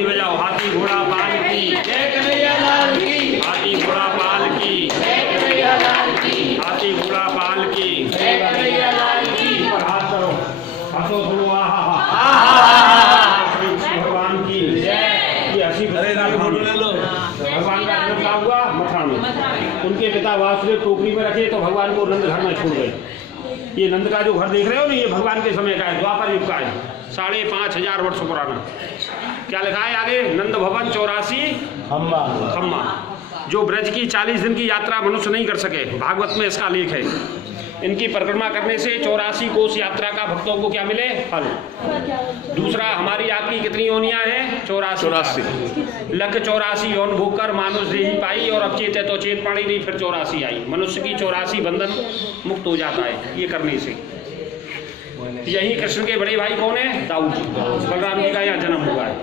ताली बजाओ। हाथी घोड़ा पाल की जय कन्हैया लाल की, हाथी घोड़ा पाल की जय कन्हैया लाल की, हाथी घोड़ा पाल की। जय कन्हैया लाल की। पर हाथ करो, हंसो थोड़ो, भगवान की जय। ये हंसी अरे फोटो ले लो। भगवान का जन्म कहाँ हुआ? मथुरा में। उनके पिता वासुदेव टोकरी में रखे तो भगवान को नंद घर में छोड़ गए। ये नंद का जो घर देख रहे हो ना, ये भगवान के समय का है, द्वापर युग का है, 5,500 वर्ष पुराना। क्या लिखा है आगे? नंद भवन 84 खम्मा। जो ब्रज की 40 दिन की यात्रा मनुष्य नहीं कर सके, भागवत में इसका लेख है। इनकी परिक्रमा करने से 84 कोस यात्रा का भक्तों को क्या मिले? फल। दूसरा, हमारी आपकी कितनी योनियां हैं? 84। लख 84 यौन भोग कर मानुष देही पाई, और अब चेत है तो चेत पानी नहीं, फिर 84 आई। मनुष्य की 84 बंधन मुक्त हो जाता है ये करने से। यही कृष्ण के बड़े भाई कौन है? दाऊद जी। बलराम जी का यहाँ जन्म हुआ है।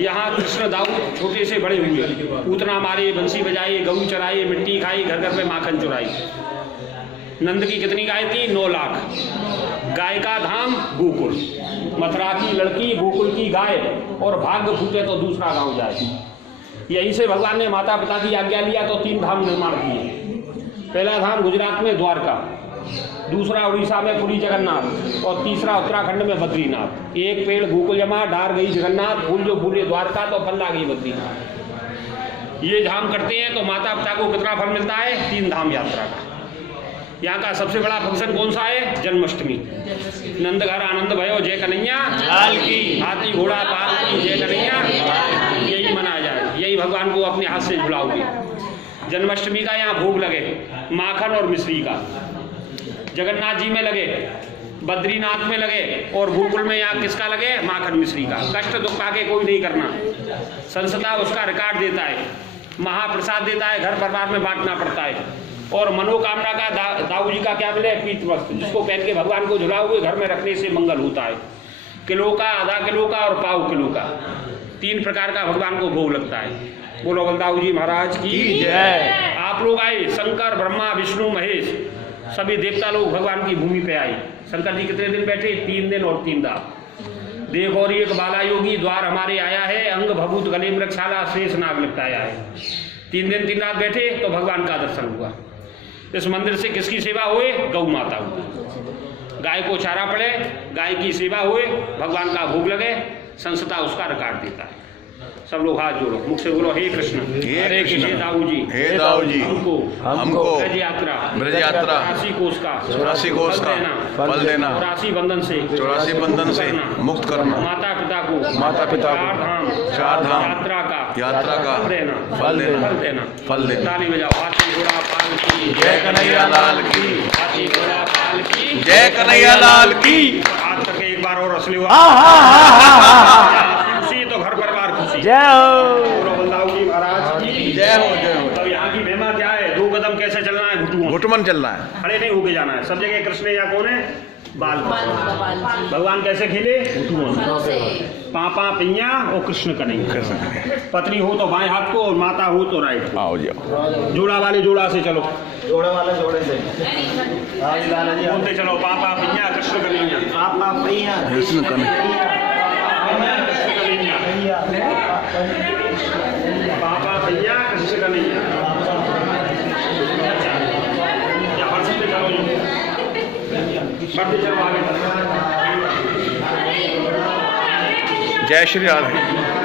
यहाँ कृष्ण दाऊद छोटे से बड़े हुए, पूतना मारे, बंसी बजाए, गऊ चराए, मिट्टी खाई, घर घर में माखन चुराई। नंद की कितनी गाय थी? 9 लाख। गाय का धाम गोकुल, मथुरा की लड़की गोकुल की गाय, और भाग्य फूटे तो दूसरा गांव जाए। यहीं से भगवान ने माता पिता की आज्ञा लिया तो 3 धाम निर्माण किए। पहला धाम गुजरात में द्वारका, दूसरा उड़ीसा में पुरी जगन्नाथ, और तीसरा उत्तराखंड में बद्रीनाथ। एक पेड़ गोकुल जमा, डार गई जगन्नाथ, फूल जो फूले द्वारका, तो फल ला गई बद्रीनाथ। ये धाम करते हैं तो माता पिता को कितना फल मिलता है? 3 धाम यात्रा का। यहाँ का सबसे बड़ा फंक्शन कौन सा है? जन्माष्टमी। नंद घर आनंद भयो जय कन्हैया लाल की, हाथी घोड़ा पाल की जय कन्हैया, यही मनाया जाए। यही भगवान को अपने हाथ से झुलाओगे। जन्माष्टमी का यहाँ भोग लगे माखन और मिश्री का, जगन्नाथ जी में लगे, बद्रीनाथ में लगे, और गोकुल में यहाँ किसका लगे? माखन मिश्री का। कष्ट दुख आके कोई नहीं करना। संसदा उसका रिकॉर्ड देता है, महाप्रसाद देता है, घर परिवार में बांटना पड़ता है। और मनोकामना का दाऊ जी का क्या मिले? पीत वस्त्र, जिसको पहन के भगवान को झुलाओगे घर में रखने से मंगल होता है। किलो का, आधा किलो का और पाव किलो का, 3 प्रकार का भगवान को भोग लगता है। बोलो बलदाऊ जी महाराज की जय। आप लोग आए, शंकर ब्रह्मा विष्णु महेश सभी देवता लोग भगवान की भूमि पे आए। शंकर जी कितने दिन बैठे? 3 दिन और 3 रात। देख और एक बाला योगी द्वार हमारे आया है, अंग भभूत गले मृगशाला शेष नाग लिपटाया है। 3 दिन 3 रात बैठे तो भगवान का दर्शन हुआ। इस मंदिर से किसकी सेवा हुए? गौ माता हुई। गाय को चारा पड़े, गाय की सेवा हुए, भगवान का भोग लगे, संस्था उसका रिकॉर्ड देता है। सब लोग हाथ जोड़ो, मुख से बोलो हे कृष्ण, हरे कृष्ण, हे दाऊ जी, हमको ब्रज यात्रा 84 कोस का फल देना, 84 बंधन से मुक्त करना, माता पिता को 4 धाम यात्रा का फल देना। ताली बजाओ। हाथी घोड़ा पाल की जय कन्हैया लाल की, हाथी घोड़ा पाल की जय कन्हैया लाल की। हाथ करके एक बार और असली खुशी तो घर परिवार खुशी। जय हो बलदाऊ जी महाराज की जय हो, जय हो। तब यहाँ की महिमा क्या है? 2 कदम कैसे चलना है? घुटमन चलना है, खड़े नहीं होके जाना है। सब जगह कृष्ण या कौन है? बाल। भगवान कैसे खेले? पापा पिया और कृष्ण कन्हैया। पत्नी हो तो बाएं हाथ को और माता हो तो राइट को। आओ जाओ, जोड़ा वाले जोड़ा से चलो, जोड़े वाले जोड़े से बोलते चलो पापा पिया कृष्ण कन्हैया, पापा भैया कृष्ण कन्हैया, कृष्ण कन्हैया, पापा पिया कृष्ण कन्हैया। बढ़ते चलो आगे। जय श्री राधे।